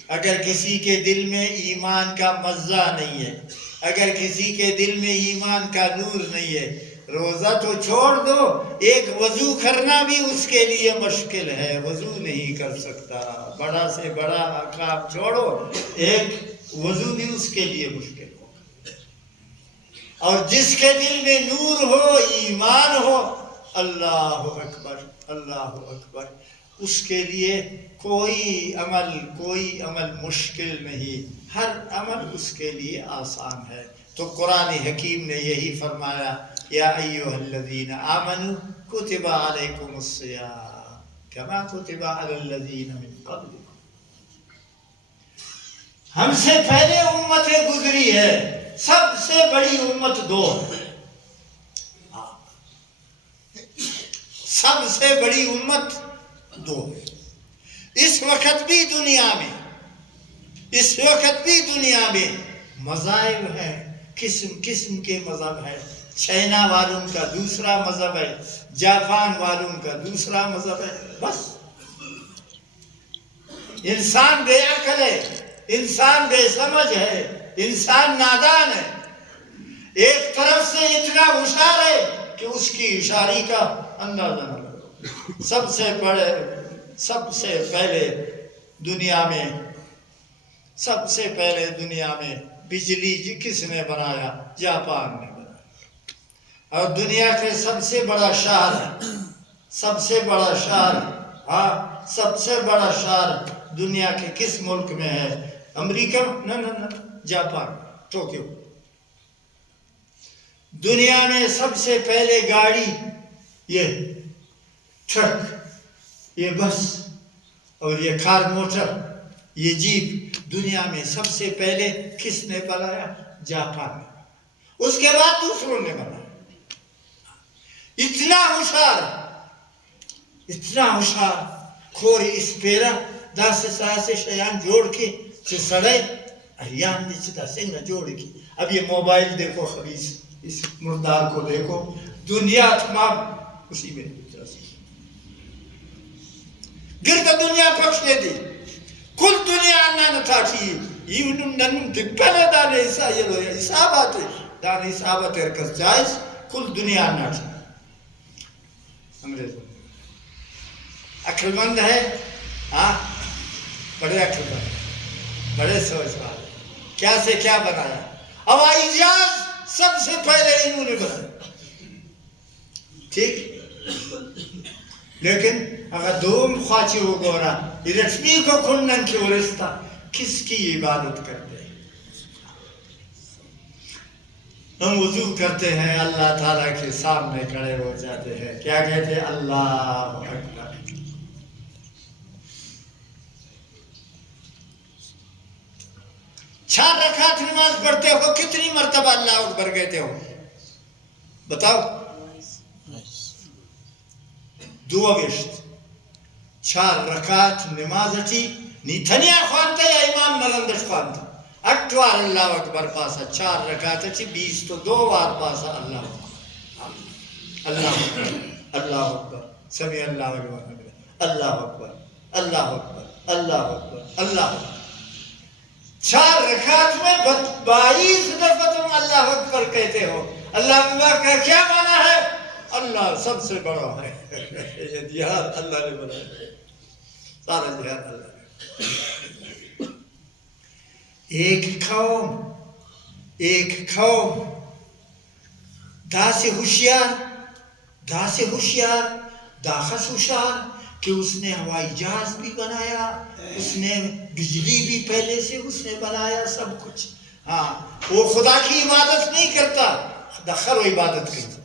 اگر کسی کے دل میں ایمان کا مزہ نہیں ہے، اگر کسی کے دل میں ایمان کا نور نہیں ہے، روزہ تو چھوڑ دو، ایک وضو کرنا بھی اس کے لیے مشکل ہے، وضو نہیں کر سکتا۔ بڑا سے بڑا کام چھوڑو، ایک وضو بھی اس کے لیے مشکل ہوگا۔ اور جس کے دل میں نور ہو، ایمان ہو، اللہ اکبر، اللہ اکبر، اس کے لیے کوئی عمل مشکل نہیں، ہر عمل اس کے لیے آسان ہے۔ تو قرآن حکیم نے یہی فرمایا، یا ایھا الذین آمنوا کتب علیکم الصیام کما کتب علی الذین من قبلکم۔ ہم سے پہلے امتیں گزری ہے، سب سے بڑی امت دو ہے، سب سے بڑی امت دو ہے۔ اس وقت بھی دنیا میں مذاہب ہیں، قسم قسم کے مذہب ہیں۔ چائنا والوں کا دوسرا مذہب ہے، جاپان والوں کا دوسرا مذہب ہے، بس۔ انسان بے عقل ہے، انسان بے سمجھ ہے، انسان نادان ہے، ایک طرف سے اتنا ہوشیار ہے کہ اس کی اشاری کا اندازہ نہ لگو۔ سب سے پہلے دنیا میں بجلی کس نے بنایا؟ جاپان نے بنایا۔ اور دنیا کے سب سے بڑا شہر دنیا کے کس ملک میں ہے؟ امریکہ؟ نہ، جاپان، ٹوکیو۔ دنیا میں سب سے پہلے گاڑی، یہ ٹرک، یہ بس اور یہ کار موٹر، یہ جیپ، دنیا میں سب سے پہلے کس نے بنایا؟ جاپان نے۔ اس کے بعد دوسروں نے بنایا۔ اتنا ہوشیار کھوری اس پیرا دا سے شیان جوڑ کے سے سڑے اریان نے چتا سنگھ جوڑ کی۔ اب یہ موبائل دیکھو خبیث، اس مردار کو دیکھو، دنیا تمام اسی میں گرتا دنیا پکشنے دی کل دنیا نہ تھاٹی ایونم ننم دپلے دانے حسابات دانے حسابات ارکس جائز کل دنیا نہ تھی انگریزوں۔ عقل مند ہے، ہاں بڑے عقل مند، بڑے سوچ والے، کیا سے کیا بنایا، ہوائی جہاز سب سے پہلے انہوں نے بنایا، ٹھیک، لیکن اگر دوم خواچی ہو گورا یہ رسمی کو کھنن کی ورستا کس کی عبادت کرتے ہیں؟ ہم وضو کرتے ہیں، اللہ تعالیٰ کے سامنے کھڑے ہو جاتے ہیں، کیا کہتے ہیں؟ اللہ اکبر۔ 4 رکعت نماز پڑھتے ہو، کتنی مرتبہ اللہ اکبر کہتے ہو؟ بتاؤ۔ 2 گشت 4 رکعت نماز اچھی نیتھنیا خوانتا یا امام نلندش خوانتا؟ 8 بار اللہ اکبر پاسا، 4 رکعت اچھی 20 تو 2 بار پاسا اللہ اکبر، اللہ اکبر، اللہ اکبر، سمیع اللہ اکبر، اللہ اکبر، اللہ اکبر، اللہ اکبر، اللہ اکبر۔ 4 رکعت میں 22 دفعہ تم اللہ اکبر کہتے ہو۔ اللہ اکبر کا کیا معنی ہے؟ اللہ سب سے بڑا ہے، یہ جہاد اللہ نے بنایا، سارا جہاد اللہ نے۔ ایک قوم دا سے ہوشیار، دا خس ہوشیار کہ اس نے ہوائی جہاز بھی بنایا، اس نے بجلی بھی پہلے سے اس نے بنایا، سب کچھ۔ ہاں، وہ خدا کی عبادت نہیں کرتا، خدا و عبادت کرتا۔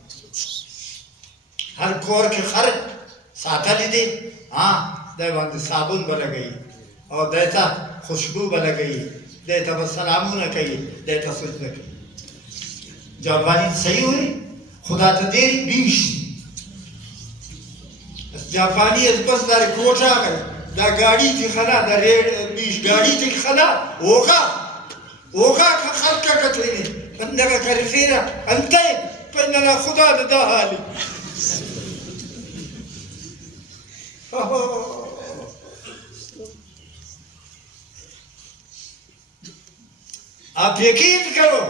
ہر کور کے خر ساتھا لی دے، ہاں دے باندھ صابن بلا گئی اور دیتا خوشبو بلا گئی، دیتا بس سلامو نہ کہی، دیتا سجدہ کی۔ جب بانی صحیح ہوئی خدا تا دیر بیش جب بانی از بس دار کوٹا گئی، دا گاڑی تھی خلا، دا ریڈ بیش گاڑی تھی خلا، اوگا کا خلقہ کتوینی بندگا کر فیرا انتے پندنا خدا دا حالی۔ آپ یقین کرو،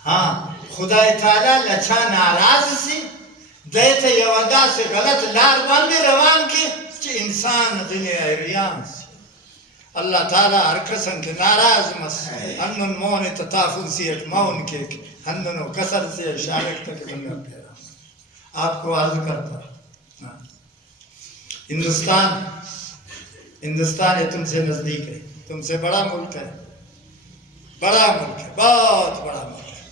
ہاں خدا تعالیٰ لچھا ناراض سی دیتے یودا سے غلط لار باندے روان کے کہ انسان دنی ایریان سے اللہ تعالیٰ ہر قسم کے ناراض مس ہنن مون تطافل سی ایک مون کے ہنن و کسر سے شارک تک بندر پیرا۔ آپ کو عرض کرتا ہندوستان ہے تم سے نزدیک ہے، تم سے بڑا ملک ہے، بڑا ملک ہے، بہت بڑا ملک ہے۔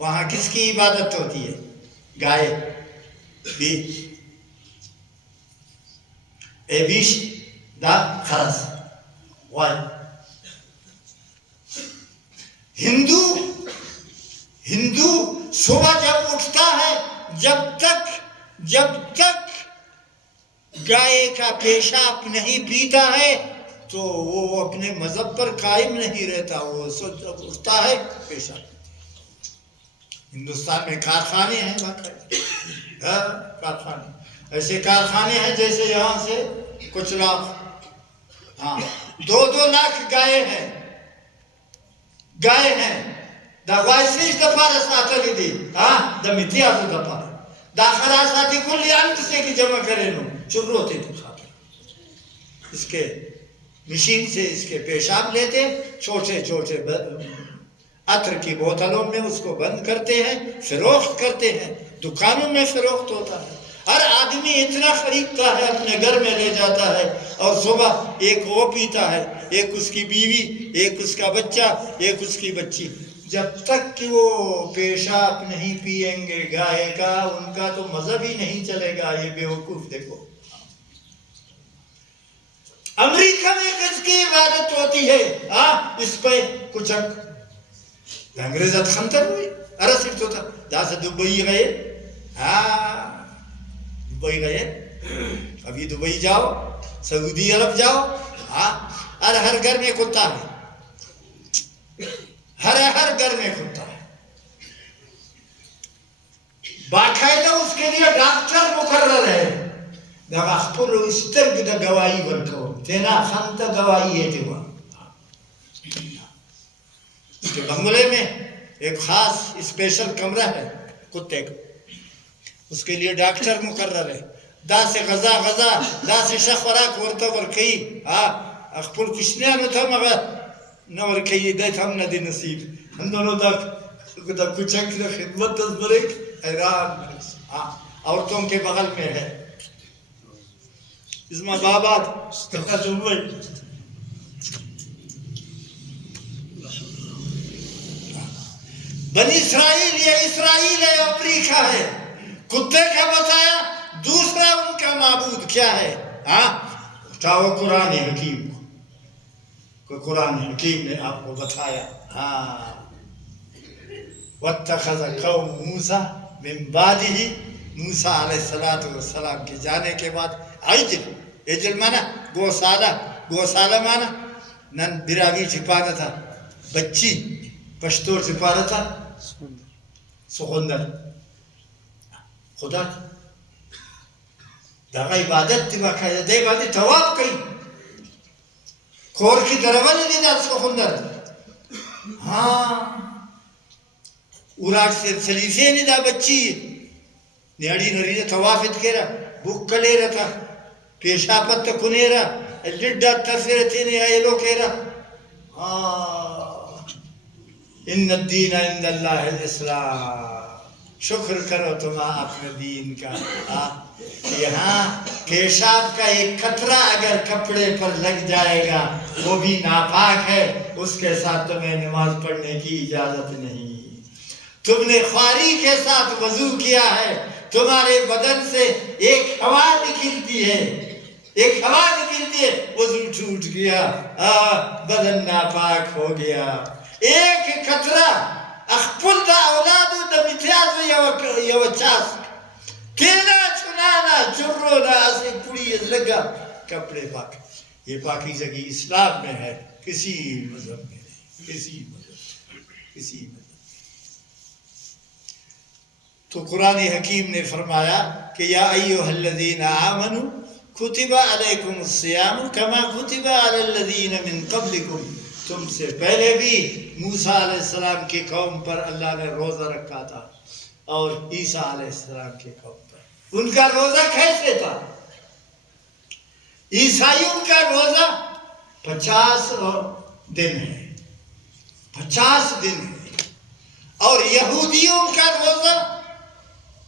وہاں کس کی عبادت ہوتی ہے؟ گائے بھی اے بیش دا خرس وائی۔ ہندو صبح جب اٹھتا ہے، جب تک گائے کا پیشاب نہیں پیتا ہے تو وہ اپنے مذہب پر قائم نہیں رہتا، وہ جب اٹھتا ہے پیشاب۔ ہندوستان میں کارخانے ہیں، کارخانے ایسے کارخانے ہیں جیسے یہاں سے کچھ لاکھ، ہاں 2 لاکھ گائے ہیں، دا وائسیش دا پارا ساتھ لی دی، دا متیازو دا پارا دا خراساتی کلی انت سے کی جمع کرے نو چر ہوتے تھے خاطر اس کے مشین سے اس کے پیشاب لیتے، چھوٹے عطر کی بوتلوں میں اس کو بند کرتے ہیں، فروخت کرتے ہیں، دکانوں میں فروخت ہوتا ہے، ہر آدمی اتنا خریدتا ہے، اپنے گھر میں لے جاتا ہے، اور صبح ایک وہ پیتا ہے، ایک اس کی بیوی، ایک اس کا بچہ، ایک اس کی بچی۔ جب تک کہ وہ پیشاب نہیں پئیں گے گائے کا، ان کا تو مذہب ہی نہیں چلے گا۔ یہ بیوقوف دیکھو، امریکہ میں کس کی عبادت ہوتی ہے؟ اس پہ کچھ انگریزت خنتر ہوئی، ارسکت ہوتا دا سے دبئی گئے، دبئی گئے، ابھی دبئی جاؤ، سعودی عرب جاؤ، ہر گھر میں کتا ہے، ہر گھر میں کتا ہے، باقاعدہ اس کے لیے ڈاکٹر مقرر ہے۔ دا اخپلو استرگ دا گواہی ورکو، تینا خانتا گواہی ہے تیوا۔ اس کے بنگلے میں ایک خاص اسپیشل کمرہ ہے کتے کا، اس کے لیے ڈاکٹر مقرر ہے، دا سے غذا دا سے ښه خوراک ورته ورکوي خپل کوچنیانو ته هم هغه نه ورکوي، دی ته هم نه دی نصیب. نو دا کوچک کی خدمت برک حیران عورتوں کے بغل میں ہے اسما بابات بنی اسرائیل یہ اسرائیل ہے، امریکہ ہے. کتے کا بتایا، دوسرا ان کا معبود کیا ہے؟ اٹھاؤ قرآن حکیم کو، قرآن حکیم نے آپ کو بتایا. وَاتَّخَذَ قَوْمُ مُوسَىٰ مِن بَعْدِهِ، موسیٰ علیہ السلام کے جانے کے بعد عجل مانا گوسالہ مانا نن براوی چھپانا تھا، بچی پشتور چھپانا تھا، سخندر خدا داغا عبادت دی باقاعدہ دے بادی تواب کئی کور کی دروالی دی دا سخندر اوراک سے سلیسے نہیں دا بچی نیاڑی نرینے توافت کہرا بک لے رہا تھا پیشاپت کنے رہا لڈا تفیرتی نہیں آئے لو کہہ رہا ان الدین عند اللہ الاسلام. شکر کرو تم اپنے دین کا. یہاں پیشاب کا ایک قطرہ اگر کپڑے پر لگ جائے گا وہ بھی ناپاک ہے، اس کے ساتھ تمہیں نماز پڑھنے کی اجازت نہیں. تم نے خواری کے ساتھ وضو کیا ہے، تمہارے بدن سے ایک ہوا نکلتی ہے، وضو ٹوٹ گیا، بدن ناپاک ہو گیا. ایک قطرہ اخپل دا اولادو دا متیازو یو چاس تینا چنانا چرونا اسے پوری لگا کپڑے پاک. یہ پاکیزگی اسلام میں ہے، کسی مذہب میں نہیں، کسی مذہب. تو قرآن حکیم نے فرمایا کہ یا ایوہ الذین آمنوا کتب علیکم الصیام کما کتب علی الذین من قبلکم. تم سے پہلے بھی موسیٰ علیہ السلام کی قوم پر اللہ نے روزہ رکھا تھا اور عیسیٰ علیہ السلام کی قوم پر. ان کا روزہ کیسے تھا؟ عیسائیوں کا روزہ 50 دن ہے، 50 دن ہے، اور یہودیوں کا روزہ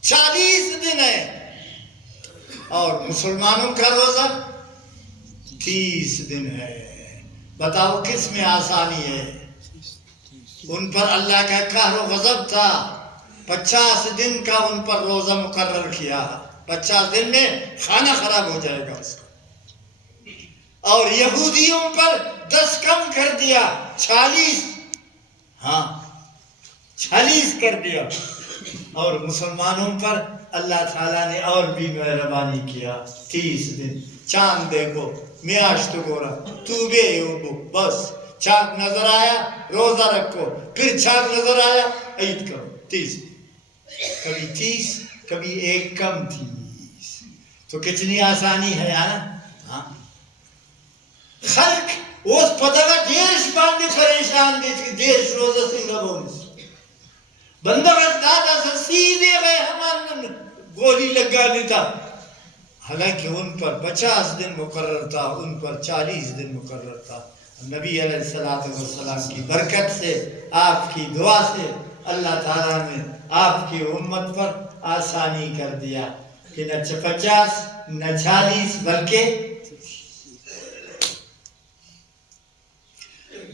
40 دن ہے، اور مسلمانوں کا روزہ 30 دن ہے. بتاؤ کس میں آسانی ہے؟ ان پر اللہ کا قہر و غضب تھا، 50 دن کا ان پر روزہ مقرر کیا، 50 دن میں کھانا خراب ہو جائے گا اس کا. اور یہودیوں پر 10 کم کر دیا، 40 کر دیا. اور مسلمانوں پر اللہ تعالیٰ نے اور بھی مہربانی کیا، 30 دن. چاند دیکھو، میاشت گورا، تو بے ہوگو، بس چاند نظر آیا روزہ رکھو، پھر چاند نظر آیا عید کرو. 30 کبھی 30 کبھی ایک کم 30. تو کتنی آسانی ہے یار. خلق اس پتہ کا دیش باندھے پریشان دیکھ دیش روزہ سنگا بونس بندہ دادا سے سیدھے گئے ہمارے گولی لگا نہیں تھا. حالانکہ ان پر 50 دن مقرر تھا، ان پر 40 دن مقرر تھا. نبی علیہ السلام کی برکت سے، آپ کی دعا سے اللہ تعالیٰ نے آپ کی امت پر آسانی کر دیا کہ نہ 50 نہ 40 بلکہ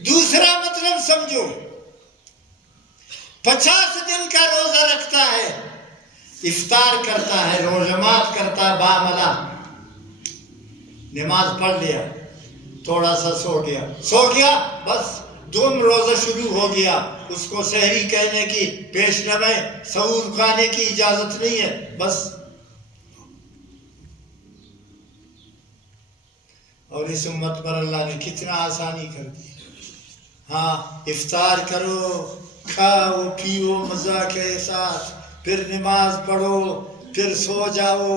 دوسرا مطلب سمجھو. 50 دن کا روزہ رکھتا ہے، افطار کرتا ہے، روزمات کرتا ہے، باملا نماز پڑھ لیا، تھوڑا سا سو گیا بس دوم روزہ شروع ہو گیا. اس کو سحری کہنے کی، پیش نمے سحور کھانے کی اجازت نہیں ہے. بس اور اس امت پر اللہ نے کتنا آسانی کر دی. افطار کرو، کھاؤ پیو مزہ کے ساتھ، پھر نماز پڑھو، پھر سو جاؤ،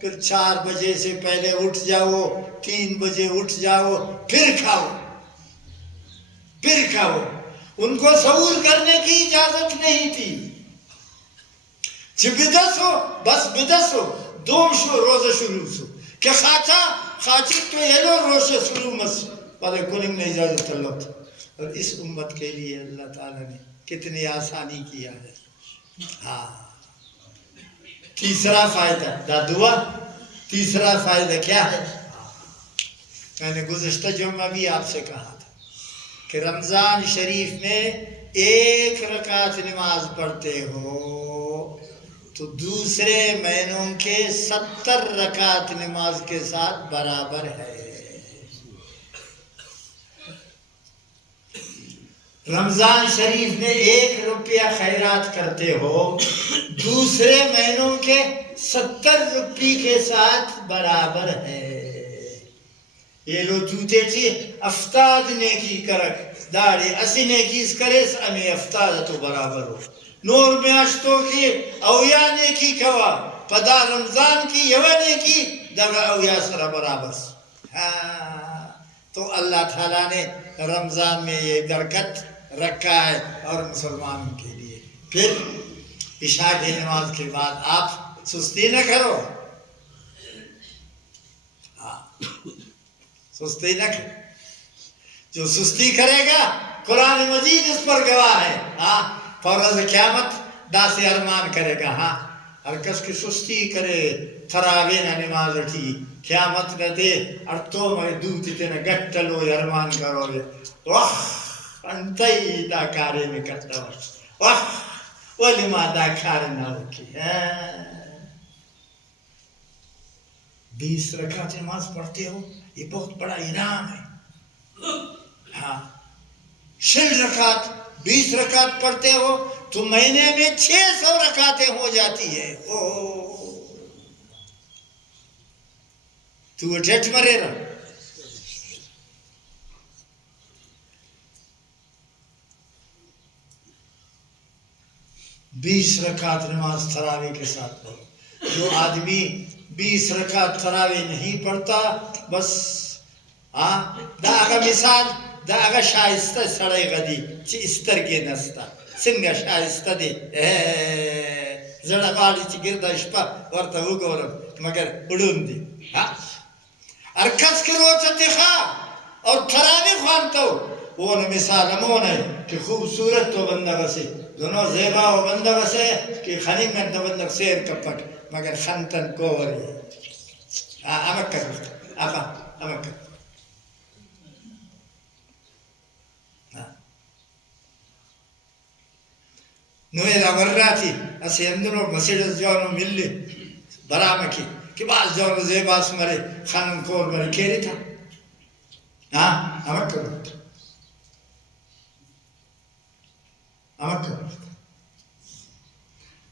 پھر 4 بجے سے پہلے اٹھ جاؤ، 3 بجے اٹھ جاؤ، پھر کھاؤ. ان کو سحور کرنے کی اجازت نہیں تھی. بدعت ہو بس بدعت ہو، دوم شو روزہ شروع سو کہ خاچی تو یلو روزہ شروع مس پہلے کلنگ نے اجازت اللہ تھا. اور اس امت کے لیے اللہ تعالیٰ نے کتنی آسانی کیا ہے. ہاں تیسرا فائدہ دا دعا، تیسرا فائدہ کیا ہے؟ میں نے گزشتہ جمعہ بھی آپ سے کہا تھا کہ رمضان شریف میں ایک رکعت نماز پڑھتے ہو تو دوسرے مہینوں کے 70 رکعت نماز کے ساتھ برابر ہے. رمضان شریف میں 1 روپیہ خیرات کرتے ہو دوسرے مہینوں کے 70 روپی کے ساتھ برابر ہے. یہ لو چوتے چی افتاد نیکی کرک داڑی اسی نیکیز کرے ہمیں افتاد تو برابر ہو. نور میاشتوں کی اویا نیکی کوا پدا رمضان کی یو نیکی دگا اویا سر برابر. ہاں تو اللہ تعالیٰ نے رمضان میں یہ برکت رکھا ہے اور مسلمانوں کے لیے. پھر عشاء کی نماز کے بعد آپ سستی نہ کرو. ہاں سستی نہ کرو. جو سستی کرے گا قرآن مجید اس پر گواہ ہے. ہاں فورز قیامت دا سے ارمان کرے گا. ہاں ہر کس کی سستی کرے تراوی نہ نماز اٹھی قیامت نہ دے اور تو میں دوتی تینا گٹلو ارمان کرو گے. واہ انتای دا کاری میں کرتا ہوں. واہ ولی ما دا کاری نہ ہوکی. 20 رکعت نماز پڑھتے ہو یہ بہت بڑا انعام ہے. ہاں 6 رکعت 20 رکعت پڑھتے ہو تو مہینے میں 600 رکعتیں ہو جاتی ہے. تو ڈھٹ مرے رہا. بیس رکعت نماز تراوی کے ساتھ پڑھو. جو آدمی 20 رکعت تراوی نہیں پڑھتا بس ہاں دا اگا مثال دا اگا شائستہ سڑے غدی چی استرگی نستا سنگا شائستہ دی زڑا غالی چی گردہ شپا ورطا ہو گورم مگر اڑون دی. ارکس کے روچہ دکھا اور تراوی خوانتا ہو وہ مثال امون ہے کہ خوبصورت تو بندہ بسے دونوں زیبا و بندہ بسے کہ خنی میں تو بندہ سیر کپک مگر خنتن کوری. امک کر امک کر نوے راوراتی اسے اندروں مسیڈس جانو ملی برامکی کہ بعض جانو زیباس مرے خانم کور مرے کیری تھا. امک کرو امک کرو.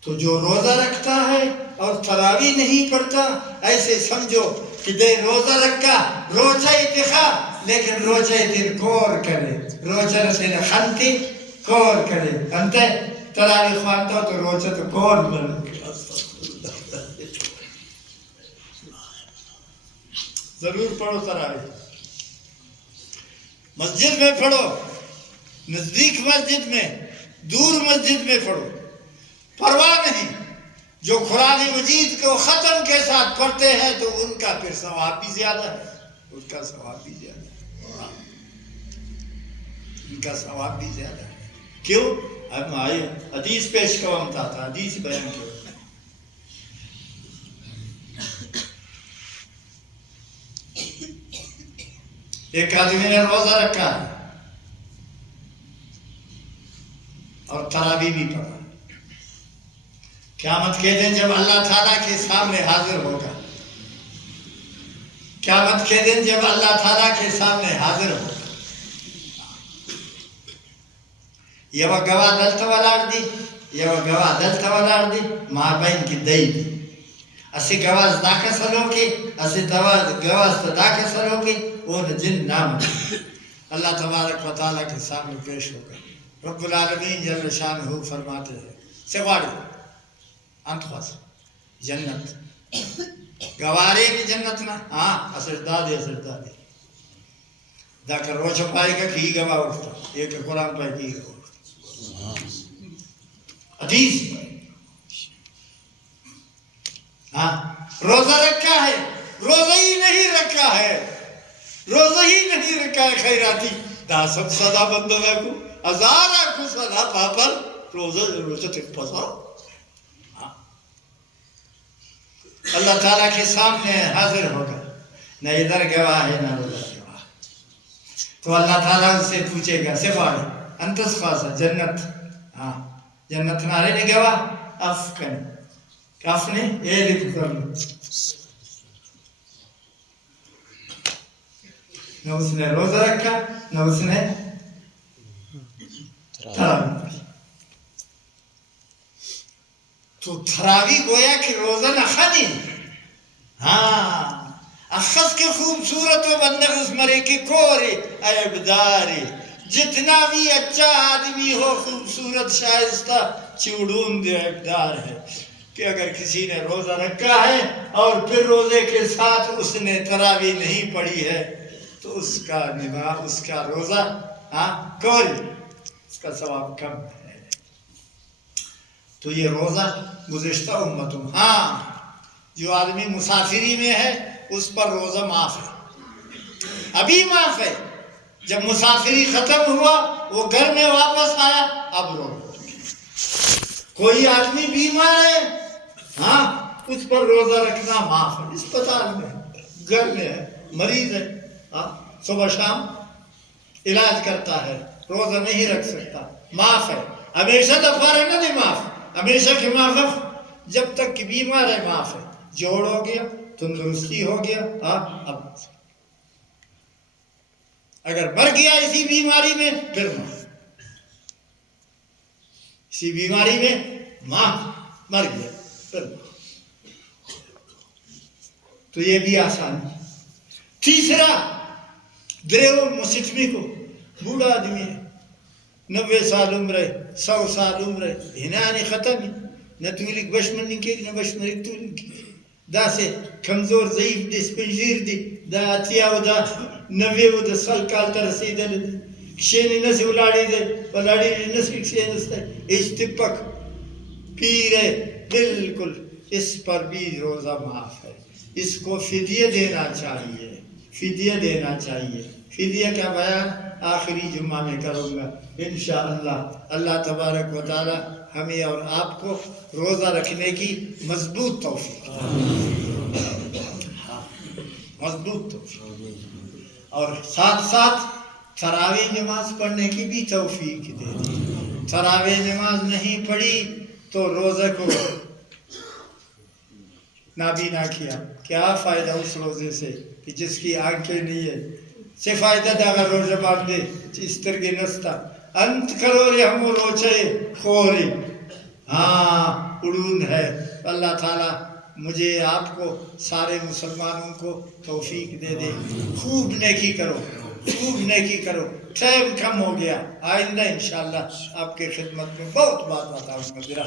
تو جو روزہ رکھتا ہے اور تراوی نہیں پڑھتا ایسے سمجھو کہ دے روزہ رکھا روزہ اتخا لیکن روزہ دن کور کرے روزہ دن خانتی کور کرے. انتے تراوی خوانتا تو روزہ تو کور بن. ضرور پڑھو تراوی. مسجد میں پڑھو نزدیک مسجد میں دور مسجد میں پڑھو پرواہ نہیں. جو قرآن مجید کو ختم کے ساتھ پڑھتے ہیں تو ان کا پھر ثواب بھی زیادہ ہے. ان کا ثواب بھی زیادہ ہے. ان کا ثواب بھی زیادہ ہے. کیوں؟ اب آئے حدیث پیش کرتا تھا حدیث بیان کیا. ایک آدمی نے روزہ رکھا اور تراوی بھی پڑھا. قیامت کے دن جب اللہ تعالیٰ کے سامنے حاضر ہوگا قیامت کے دن جب اللہ تعالیٰ کے سامنے حاضر ہوگا یہ وہ گواہ دلتا والار دی ماں بین کی دئی دی اسی گواز داکہ سلو کی اسی گواز داکہ سلو کی وہ جن نام دی. اللہ تبارک و تعالیٰ کے سامنے پیش ہوگا. رب العالمین جل شانہ فرماتے ہیں سواڑی انت خواست جنت گوارے کی جنت نا ہاں اسردادی دا کر روچہ پائے گا کی گواہ اٹھتا ایک قرآن پائے کی گواہ اٹھتا. حدیث ہاں روزہ رکھا ہے، روزہ ہی نہیں رکھا ہے، روزہ ہی نہیں رکھا ہے خیراتی دا سب صدا بندگا کو ہزارہ کو صدا پاپر روزہ تک پسا. اللہ تعالیٰ کے سامنے حاضر ہوگا، نہ ادھر گواہ ہے نہ ادھر گواہ. تو اللہ تعالیٰ اس سے پوچھے گا سفارے انتس خاصا جنت، ہاں جنت نارے نے گواہ افکن کف نے ایلک کر لو، نہ اس نے روزہ رکھا نہ اس نے تراویح پڑھی. تو تراویح گویا کہ روزہ نہ خانی. ہاں اخذ کے خوبصورت و بندر اس مرے کے کورے عیبداری، جتنا بھی اچھا آدمی ہو خوبصورت شائستہ چوڑون دے عیبدار ہے. کہ اگر کسی نے روزہ رکھا ہے اور پھر روزے کے ساتھ اس نے تراویح نہیں پڑھی ہے تو اس کا نماز، اس کا روزہ کوری، اس کا ثواب کم ہے. تو یہ روزہ گزشتہ امتوں، ہاں جو آدمی مسافری میں ہے اس پر روزہ معاف ہے، ابھی معاف ہے. جب مسافری ختم ہوا وہ گھر میں واپس آیا اب روزہ. کوئی آدمی بیمار ہے، ہاں اس پر روزہ رکھنا معاف ہے، اسپتال میں گھر میں ہے، مریض ہے، ہاں صبح شام علاج کرتا ہے، روزہ نہیں رکھ سکتا، معاف ہے. ہمیشہ دفعہ رہنا نہیں معاف، ہمیشہ کے معاف جب تک کہ بیمار ہے معاف ہے. جوڑ ہو گیا، تندرستی ہو گیا، اب اگر مر گیا اسی بیماری میں پھر معاف، اسی بیماری میں مر گیا پھر معاف. تو یہ بھی آسان ہے. تیسرا دریو مسٹمی کو بوڑھا آدمی ہے، 90 سال عمر ہے، 100 سال عمر ہے، ہنانی ختم ہے، نہ تولک بشمنی کی نہ بشمنی تولک کی دا سے کمزور ضعیف دی سپنجیر دی دا اتیاو دا 90 سال کال تا رسیدل کشینی نسی ولاڑی دے ولاڑی نسی کشینستے اجتپک پیر ہے بالکل. اس پر بھی روزہ معاف ہے. اس کو فدیہ دینا چاہیے، فدیہ دینا چاہیے. فدیہ کا بیان آخری جمعہ میں کروں گا انشاءاللہ. اللہ تبارک و تعالی ہمیں اور آپ کو روزہ رکھنے کی مضبوط توفیق، مضبوط توفیق، اور ساتھ ساتھ تراویح نماز پڑھنے کی بھی توفیق دے دی. تراویح نماز نہیں پڑھی تو روزہ کو نابینا کیا، کیا فائدہ اس روزے سے کہ جس کی آنکھیں نہیں ہے. سے فائدہ دا اگر روزہ باندھ دے اس طرح نستا انت کرو رے ہم روچے خوری. ہاں اڑون ہے. اللہ تعالیٰ مجھے آپ کو سارے مسلمانوں کو توفیق دے دے. خوب نیکی کرو، خوب نیکی کرو. ٹائم کم ہو گیا، آئندہ انشاءاللہ آپ کے خدمت میں بہت بات بتاؤں گا.